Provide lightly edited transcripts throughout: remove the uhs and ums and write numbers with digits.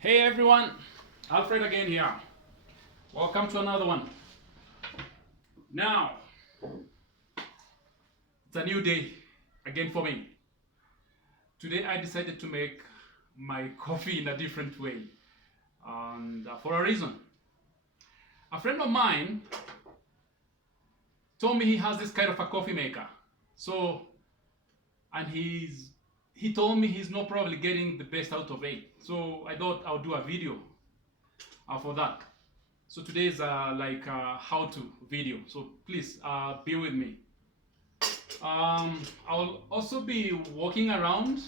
Hey everyone, Alfred again here. Welcome to another one. Now, it's a new day again for me. Today I decided to make my coffee in a different way, and for a reason. A friend of mine told me he has this kind of a coffee maker. So, and he told me he's not probably getting the best out of it. So I thought I'll do a video for that. So today is like a how-to video. So please be with me. I'll also be walking around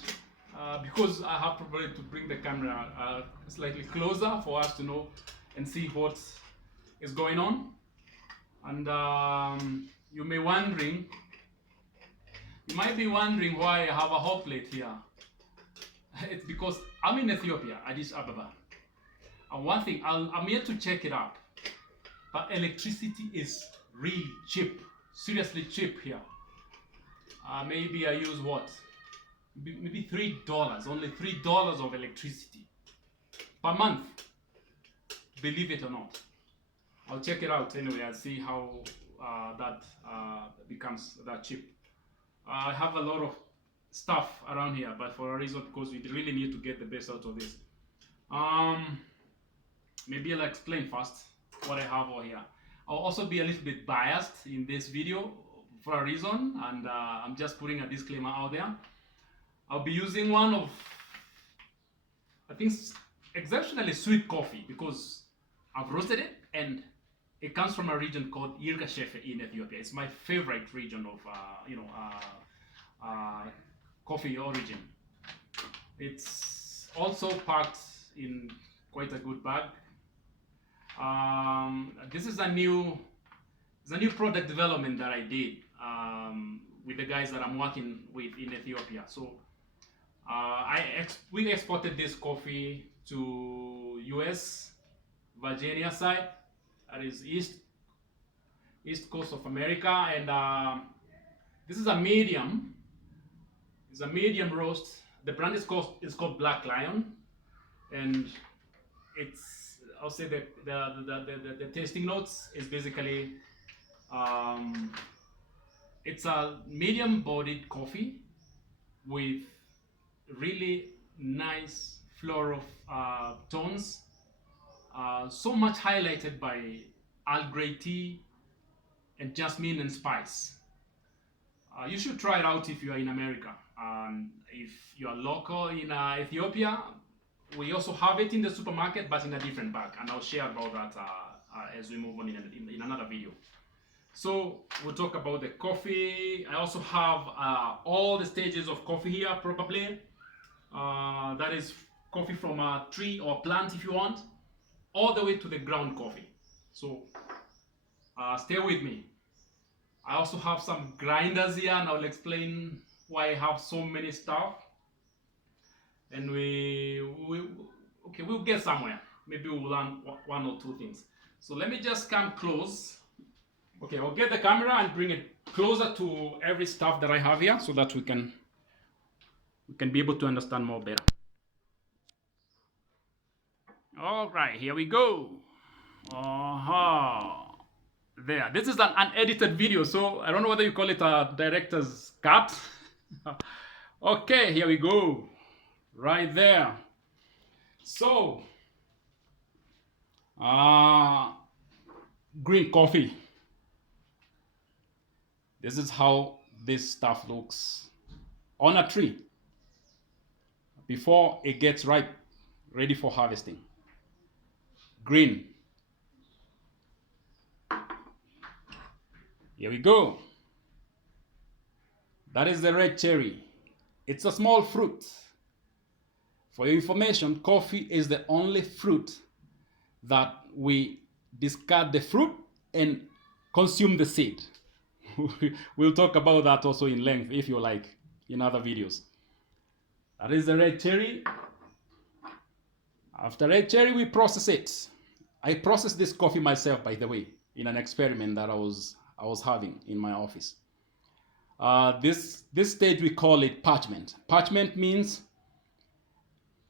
because I have probably to bring the camera slightly closer for us to know and see what is going on. And you might be wondering why I have a hot plate here. It's because I'm in Ethiopia, Addis Ababa. And one thing, I'm here to check it out. But electricity is really cheap, seriously cheap here. Maybe I use what? Maybe $3, only $3 of electricity per month. Believe it or not. I'll check it out anyway and see how that becomes that cheap. I have a lot of stuff around here, but for a reason, because we really need to get the best out of this. Maybe I'll explain first what I have over here. I'll also be a little bit biased in this video for a reason, and I'm just putting a disclaimer out there. I'll be using one of, I think, exceptionally sweet coffee because I've roasted it and it comes from a region called Yirgacheffe in Ethiopia. It's my favorite region of, coffee origin. It's also packed in quite a good bag. This is a new product development that I did with the guys that I'm working with in Ethiopia. So we exported this coffee to US, Virginia side, that is east coast of America, and this is a medium. It's a medium roast. The brand is called Black Lion, and I'll say the tasting notes is basically it's a medium-bodied coffee with really nice floral tones, so much highlighted by Earl Grey tea and jasmine and spice. You should try it out if you are in America. If you are local in Ethiopia, we also have it in the supermarket, but in a different bag, and I'll share about that as we move on in another video. So we'll talk about the coffee. I also have all the stages of coffee here, probably. That is coffee from a tree or plant, if you want, all the way to the ground coffee. So stay with me. I also have some grinders here, and I'll explain why I have so many stuff. And we'll get somewhere. Maybe we'll learn one or two things. So let me just come close. Okay, I'll get the camera and bring it closer to every stuff that I have here so that we can be able to understand more better. All right, here we go. There. This is an unedited video, so I don't know whether you call it a director's cut. Okay, here we go. Right there. So, green coffee. This is how this stuff looks on a tree before it gets ripe, ready for harvesting. Green. Here we go. That is the red cherry. It's a small fruit. For your information, coffee is the only fruit that we discard the fruit and consume the seed. We'll talk about that also in length, if you like, in other videos. That is the red cherry. After red cherry, we process it. I processed this coffee myself, by the way, in an experiment that I was having in my office. This stage we call it parchment. Parchment means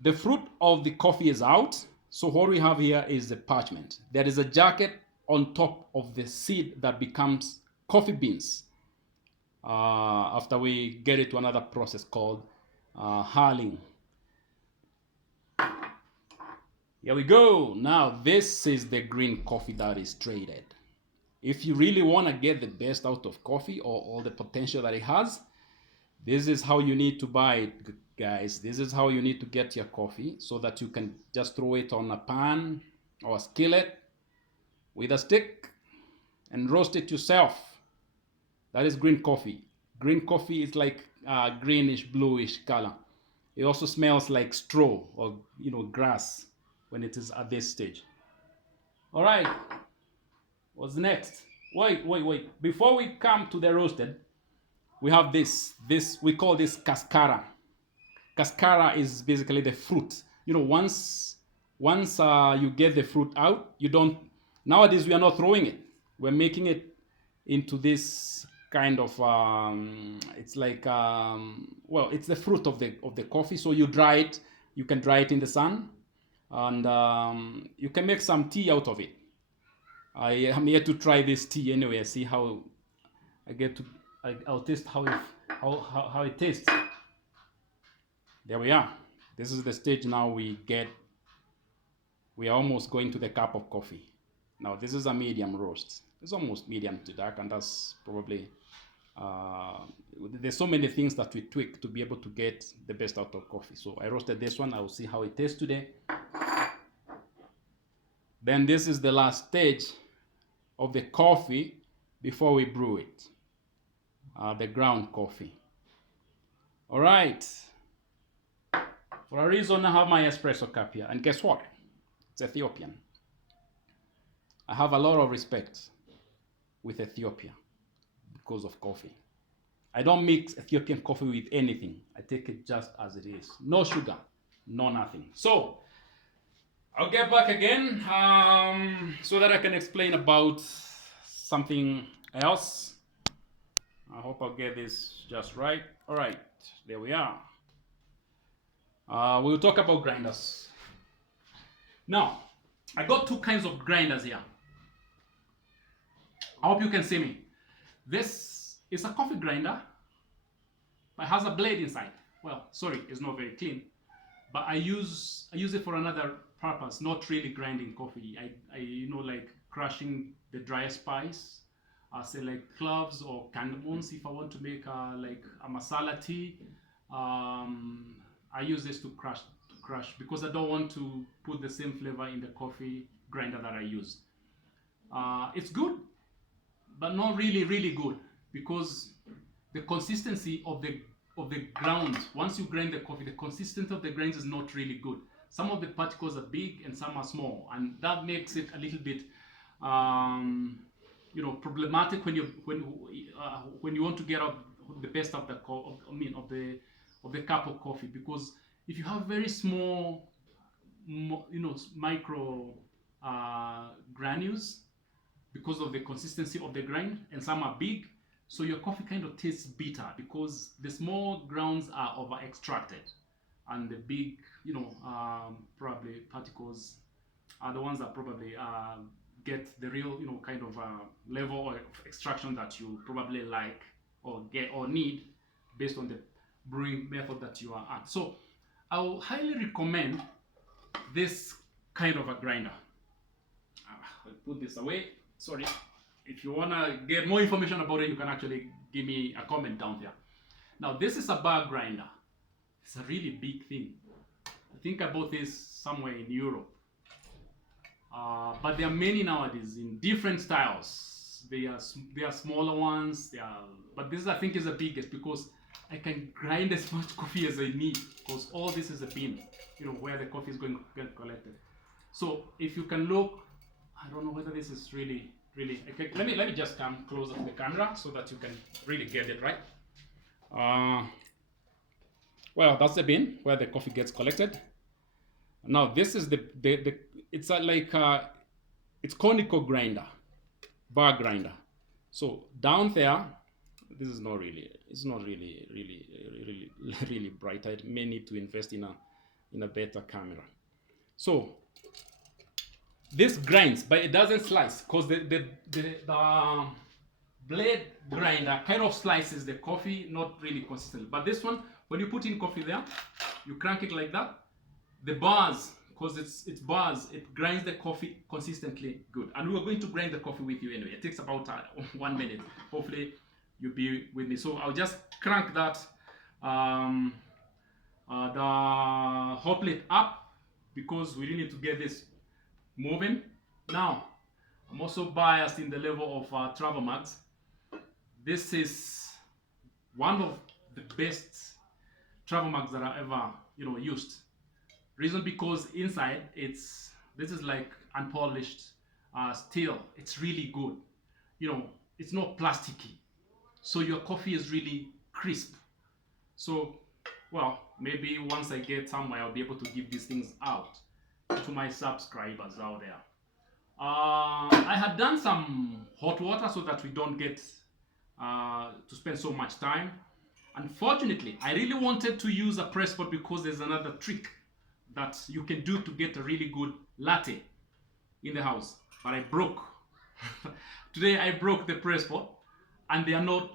The fruit of the coffee is out. So what we have here is the parchment. There is a jacket on top of the seed that becomes coffee beans after we get it to another process called hulling. Here we go. Now this is the green coffee that is traded. If you really want to get the best out of coffee or all the potential that it has, this is how you need to buy it, guys. This is how you need to get your coffee so that you can just throw it on a pan or a skillet with a stick and roast it yourself. That is green coffee. Green coffee is like greenish, bluish color. It also smells like straw or grass when it is at this stage. All right, what's next? Wait. Before we come to the roasted, we have this. We call this cascara. Cascara is basically the fruit. Once you get the fruit out, you don't. Nowadays we are not throwing it. We're making it into this kind of. It's like it's the fruit of the coffee. So you dry it. You can dry it in the sun, and you can make some tea out of it. I am here to try this tea anyway. See how I get to. I'll taste how it tastes. There we are. This is the stage now we are almost going to the cup of coffee. Now this is a medium roast. It's almost medium to dark, and that's probably there's so many things that we tweak to be able to get the best out of coffee. So I roasted this one. I will see how it tastes today. Then this is the last stage of the coffee before we brew it. The ground coffee. All right. For a reason, I have my espresso cup here. And guess what? It's Ethiopian. I have a lot of respect with Ethiopia because of coffee. I don't mix Ethiopian coffee with anything. I take it just as it is. No sugar, no nothing. So, I'll get back again so that I can explain about something else. I hope I'll get this just right. All right, there we are. We'll talk about grinders. Now, I got two kinds of grinders here. I hope you can see me. This is a coffee grinder, but it has a blade inside. Well, sorry, it's not very clean, but I use it for another purpose, not really grinding coffee. I like crushing the dry spice. Say like cloves or cardamoms if I want to make like a masala tea. I use this to crush because I don't want to put the same flavor in the coffee grinder that I use. It's good, but not really good because the consistency of the grounds, once you grind the coffee, the consistency of the grains is not really good. Some of the particles are big and some are small, and that makes it a little bit problematic when you want to get out the best of the cup of coffee, because if you have very small micro granules because of the consistency of the grind, and some are big, so your coffee kind of tastes bitter because the small grounds are over extracted and the big probably particles are the ones that probably get the real kind of level of extraction that you probably like or get or need based on the brewing method that you are at. So I will highly recommend this kind of a grinder. I'll put this away. Sorry. If you want to get more information about it, you can actually give me a comment down there. Now this is a bar grinder. It's a really big thing. I think I bought this somewhere in Europe. But there are many nowadays in different styles. There are smaller ones. But this I think is the biggest because I can grind as much coffee as I need because all this is a bin, where the coffee is going to get collected. So if you can look, I don't know whether this is really. Okay, let me just come closer to the camera so that you can really get it right. Well, that's the bin where the coffee gets collected. Now this is it's it's conical grinder, bar grinder. So down there, this is not really, it's not really bright. I may need to invest in in a better camera. So this grinds, but it doesn't slice because the blade grinder kind of slices the coffee, not really consistently. But this one, when you put in coffee there, you crank it like that. The bars, because it's bars, it grinds the coffee consistently good. And we're going to grind the coffee with you anyway. It takes about 1 minute. Hopefully you'll be with me. So I'll just crank that the hot plate up because we really need to get this moving. Now, I'm also biased in the level of travel mugs. This is one of the best travel mugs that I ever used. Reason because inside this is like unpolished steel. It's really good. It's not plasticky, so your coffee is really crisp. So, well, maybe once I get somewhere, I'll be able to give these things out to my subscribers out there. I had done some hot water so that we don't get to spend so much time. Unfortunately, I really wanted to use a press pot because there's another trick that you can do to get a really good latte in the house, but I broke. Today I broke the press pot, and they are not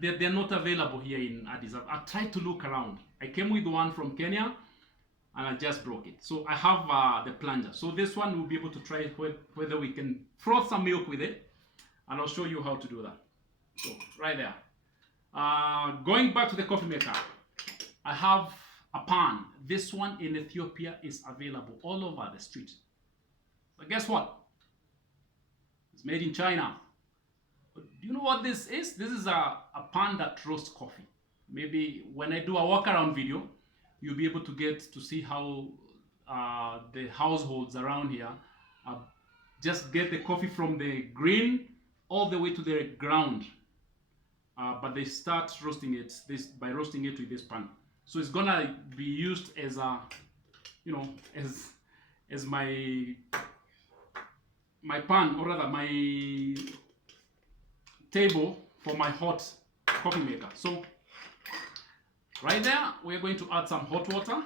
they're not available here in Addis Ababa. I tried to look around. I came with one from Kenya, and I just broke it. So I have the plunger. So this one we'll be able to try whether we can froth some milk with it, and I'll show you how to do that. So right there. Going back to the coffee maker, I have a pan. This one in Ethiopia is available all over the street. But guess what? It's made in China. But do you know what this is? This is a pan that roasts coffee. Maybe when I do a walk around video, you'll be able to get to see how the households around here just get the coffee from the green all the way to the ground. But they start roasting it by roasting it with this pan. So it's gonna be used as a, as my pan, or rather my table for my hot coffee maker. So right there, we're going to add some hot water.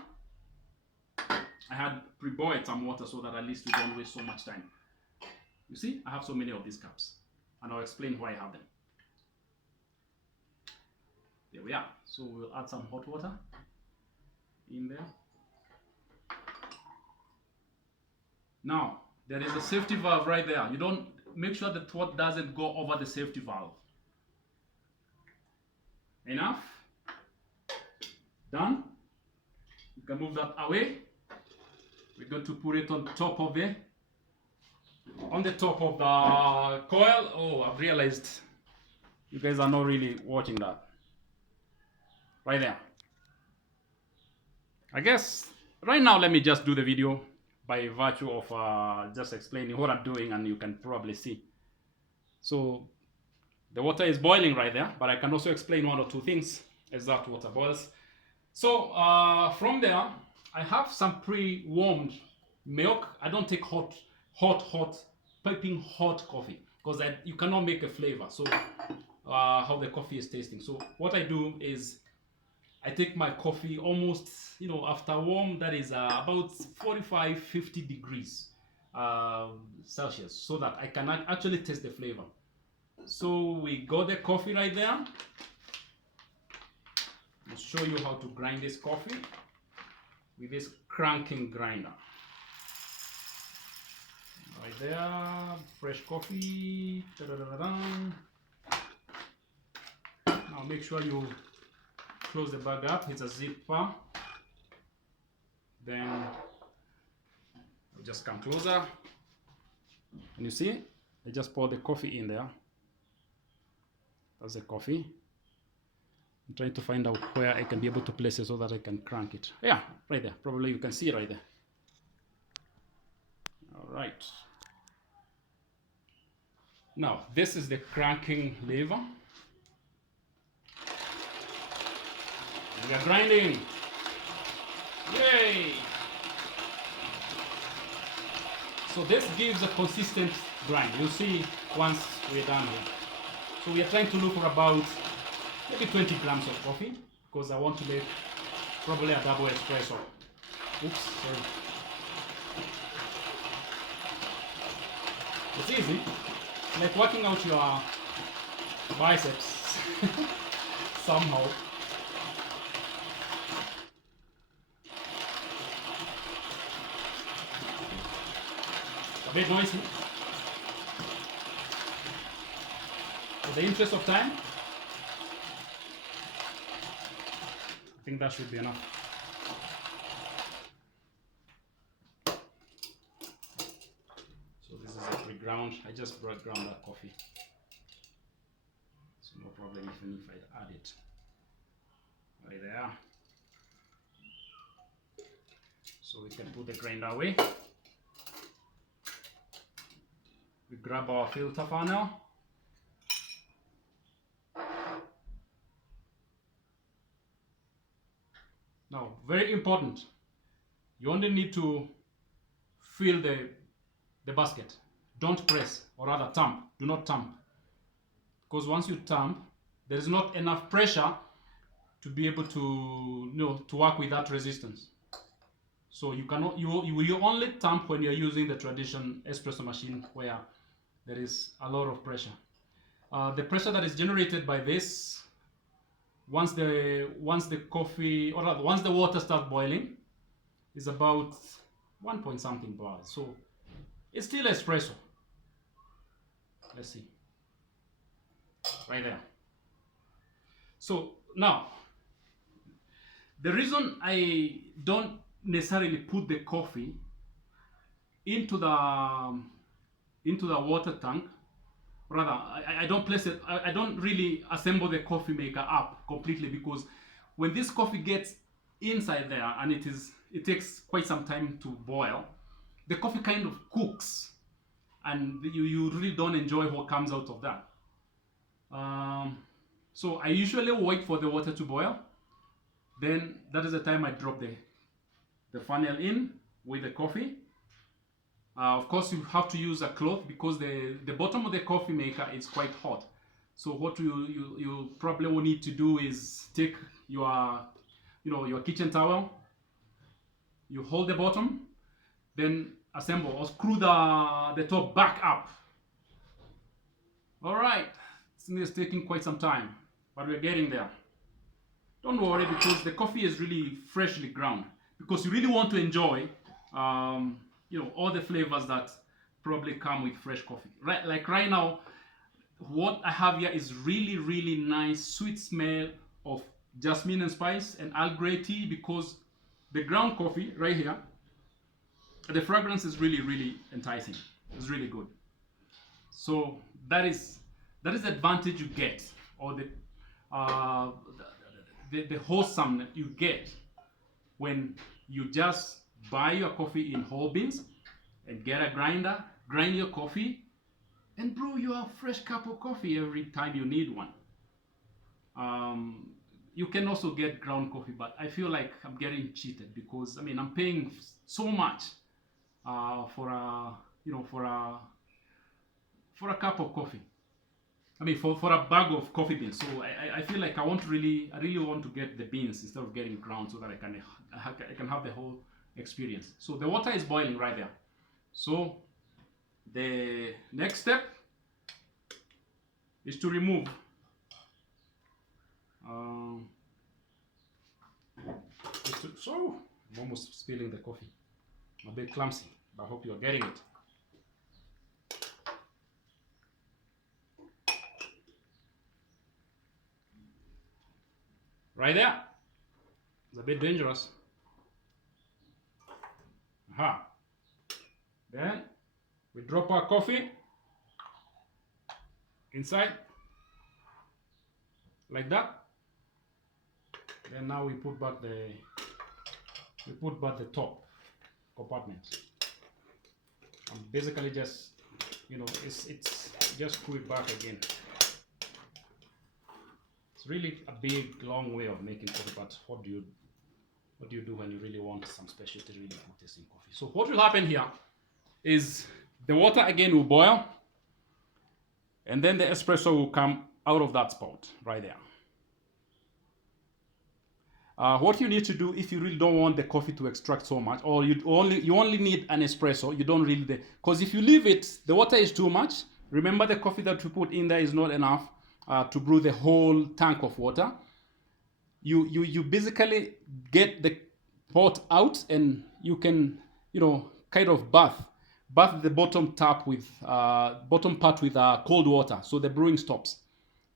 I had pre-boiled some water so that at least we don't waste so much time. You see, I have so many of these cups, and I'll explain why I have them. There we are. So we'll add some hot water in there. Now, there is a safety valve right there. You don't make sure that what doesn't go over the safety valve. Enough? Done? You can move that away. We're going to put it on top of the coil. Oh, I've realized you guys are not really watching that. Right there. I guess right now let me just do the video by virtue of just explaining what I'm doing, and you can probably see. So the water is boiling right there, but I can also explain one or two things as that water boils. So from there, I have some pre-warmed milk. I don't take hot, piping hot coffee because you cannot make a flavor. So how the coffee is tasting. So what I do is I take my coffee almost, after warm, that is about 45-50 degrees Celsius, so that I can actually taste the flavor. So we got the coffee right there. I'll show you how to grind this coffee with this cranking grinder. Right there, fresh coffee. Now make sure you close the bag up. It's a zipper. Then I'll just come closer. And you see, I just pour the coffee in there. That's the coffee. I'm trying to find out where I can be able to place it so that I can crank it. Yeah, right there. Probably you can see it right there. All right. Now, this is the cranking lever. We are grinding. Yay! So this gives a consistent grind. You'll see once we're done here. So we are trying to look for about maybe 20 grams of coffee because I want to make probably a double espresso. Oops, sorry. It's easy, like working out your biceps somehow. A bit noisy. For the interest of time, I think that should be enough. So this is a pre-ground. I just ground that coffee. So no problem even if I add it right there. So we can put the grinder away. We grab our filter funnel. Now, very important, you only need to fill the basket. Don't press, or rather tamp. Do not tamp. Because once you tamp, there is not enough pressure to be able to, to work with that resistance. So you cannot, you only tamp when you're using the traditional espresso machine where there is a lot of pressure. The pressure that is generated by this, once the coffee, or rather, once the water starts boiling, is about 1 point something bars. So it's still espresso. Let's see. Right there. So now, the reason I don't necessarily put the coffee into the water tank, rather I don't place it, I don't really assemble the coffee maker up completely, because when this coffee gets inside there and it takes quite some time to boil, the coffee kind of cooks and you really don't enjoy what comes out of that. So I usually wait for the water to boil, then that is the time I drop the funnel in with the coffee. Of course, you have to use a cloth because the bottom of the coffee maker is quite hot. So what you probably will need to do is take your kitchen towel, you hold the bottom, then assemble or screw the top back up. All right, it's taking quite some time, but we're getting there. Don't worry, because the coffee is really freshly ground, because you really want to enjoy all the flavors that probably come with fresh coffee. Right, like right now, what I have here is really, really nice sweet smell of jasmine and spice and Earl Grey tea, because the ground coffee right here, the fragrance is really, really enticing. It's really good. So that is the advantage you get, or the wholesome you get when you just buy your coffee in whole beans and get a grinder, grind your coffee, and brew your fresh cup of coffee every time you need one. You can also get ground coffee, but I feel like I'm getting cheated, because I'm paying so much for a cup of coffee. For a bag of coffee beans. So I feel like I really want to get the beans instead of getting ground, so that I can have the whole experience. So the water is boiling right there. So the next step is to remove so I'm almost spilling the coffee. I'm a bit clumsy, but I hope you're getting it. Right there. It's a bit dangerous. Aha. Then we drop our coffee inside like that. Then now we put back the top compartment. And basically just it's just screw it back again. It's really a big long way of making coffee, but what do you do when you really want some specialty, really good tasting coffee? So what will happen here is the water again will boil, and then the espresso will come out of that spout right there. What you need to do if you really don't want the coffee to extract so much, or you only need an espresso, you don't really, because if you leave it, the water is too much. Remember, the coffee that you put in there is not enough to brew the whole tank of water. You basically get the pot out, and you can kind of bath the bottom tap with bottom part with cold water, so the brewing stops.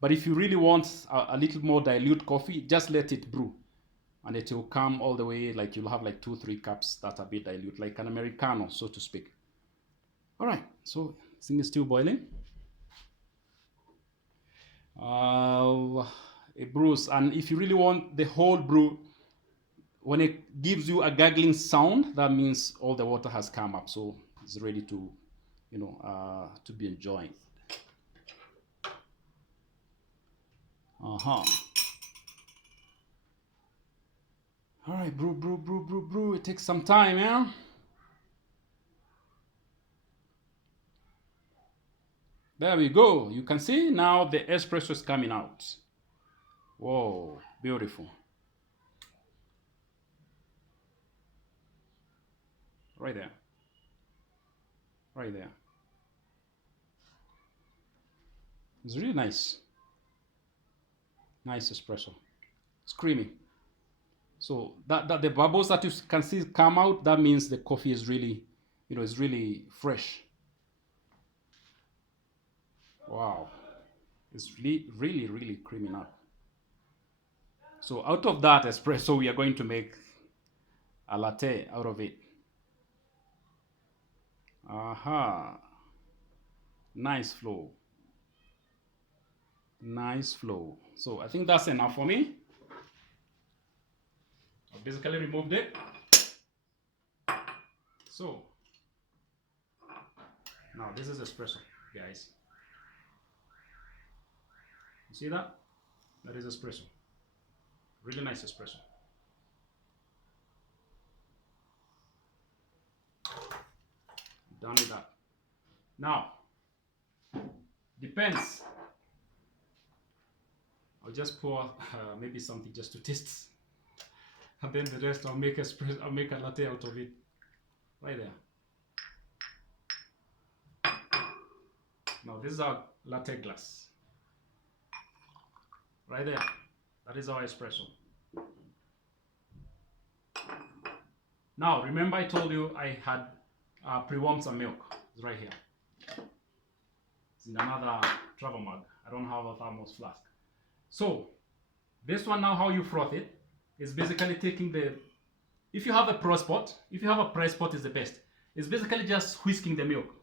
But if you really want a little more dilute coffee, just let it brew, and it will come all the way, like you'll have like 2-3 cups that are a bit dilute, like an Americano, so to speak. All right, so this thing is still boiling. It brews, and if you really want the whole brew, when it gives you a gargling sound, that means all the water has come up, so it's ready to to be enjoyed. All right, brew. It takes some time, yeah. There we go. You can see now the espresso is coming out. Whoa, beautiful. Right there. Right there. It's really nice. Nice espresso. It's creamy. So that the bubbles that you can see come out, that means the coffee is really, is really fresh. Wow. It's really creaming up. So out of that espresso, we are going to make a latte out of it. Aha. Nice flow. Nice flow. So I think that's enough for me. I basically removed it. So now this is espresso, guys. You see that? That is espresso. Really nice espresso. Done with that. Now, depends. I'll just pour maybe something just to taste, and then the rest I'll make espresso. I'll make a latte out of it. Right there. Now this is our latte glass. Right there. That is our espresso. Now remember, I told you I had pre-warmed some milk. It's right here. It's in another travel mug. I don't have a thermos flask. So this one, now how you froth it is basically taking the, if you have a press pot, is the best. It's basically just whisking the milk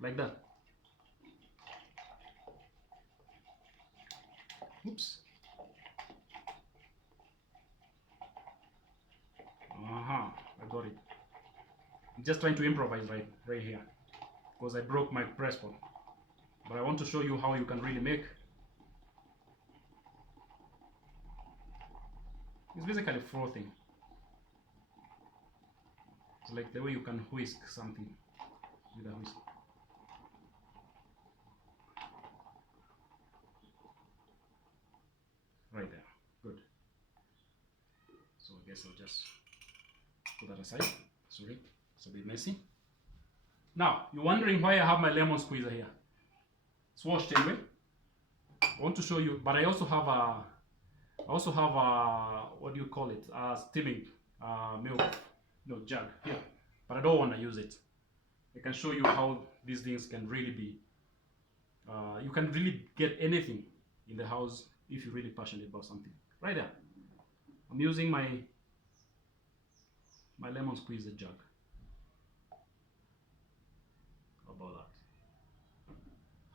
like that. Oops. I got it. I'm just trying to improvise right here because I broke my press pot. But I want to show you how you can really make. It's basically frothing. It's like the way you can whisk something with a whisk. Right there. Good. So I guess I'll just put that aside. Sorry, it's a bit messy. Now, you're wondering why I have my lemon squeezer here. It's washed anyway. I want to show you, but I also have a what do you call it? Steaming milk jug here, but I don't want to use it. I can show you how these things can really be. You can really get anything in the house if you're really passionate about something. Right there. I'm using my lemon squeezer jug. How about that?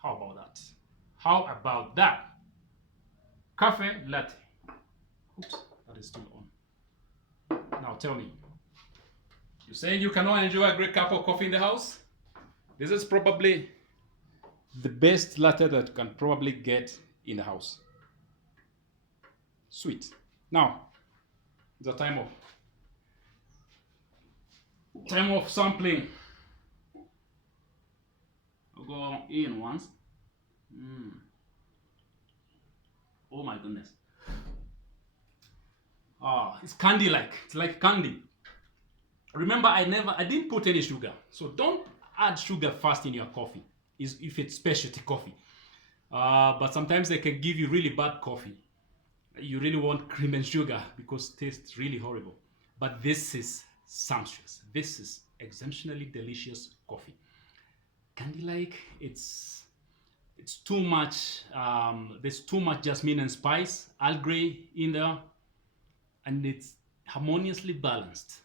How about that? How about that? Cafe latte. Oops, that is still on. Now tell me, you're saying you cannot enjoy a great cup of coffee in the house? This is probably the best latte that you can probably get in the house. Sweet. Now, it's a time of sampling. I'll go in once. Oh my goodness. It's candy-like. It's like candy. Remember, I didn't put any sugar, so don't add sugar fast in your coffee. If it's specialty coffee, but sometimes they can give you really bad coffee. You really want cream and sugar because it tastes really horrible. But this is sumptuous. This is exceptionally delicious coffee. Candy-like. It's too much. There's too much jasmine and spice, Earl Grey in there, and it's harmoniously balanced.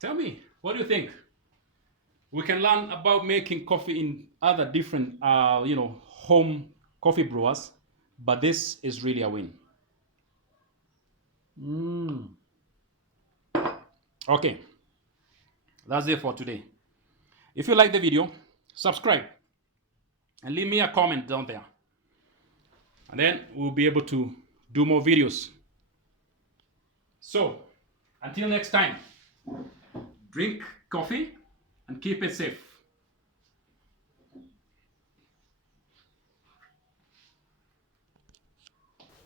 Tell me, what do you think? We can learn about making coffee in other different, home coffee brewers, but this is really a win. Okay, that's it for today. If you like the video, subscribe and leave me a comment down there. And then we'll be able to do more videos. So, until next time, drink coffee and keep it safe.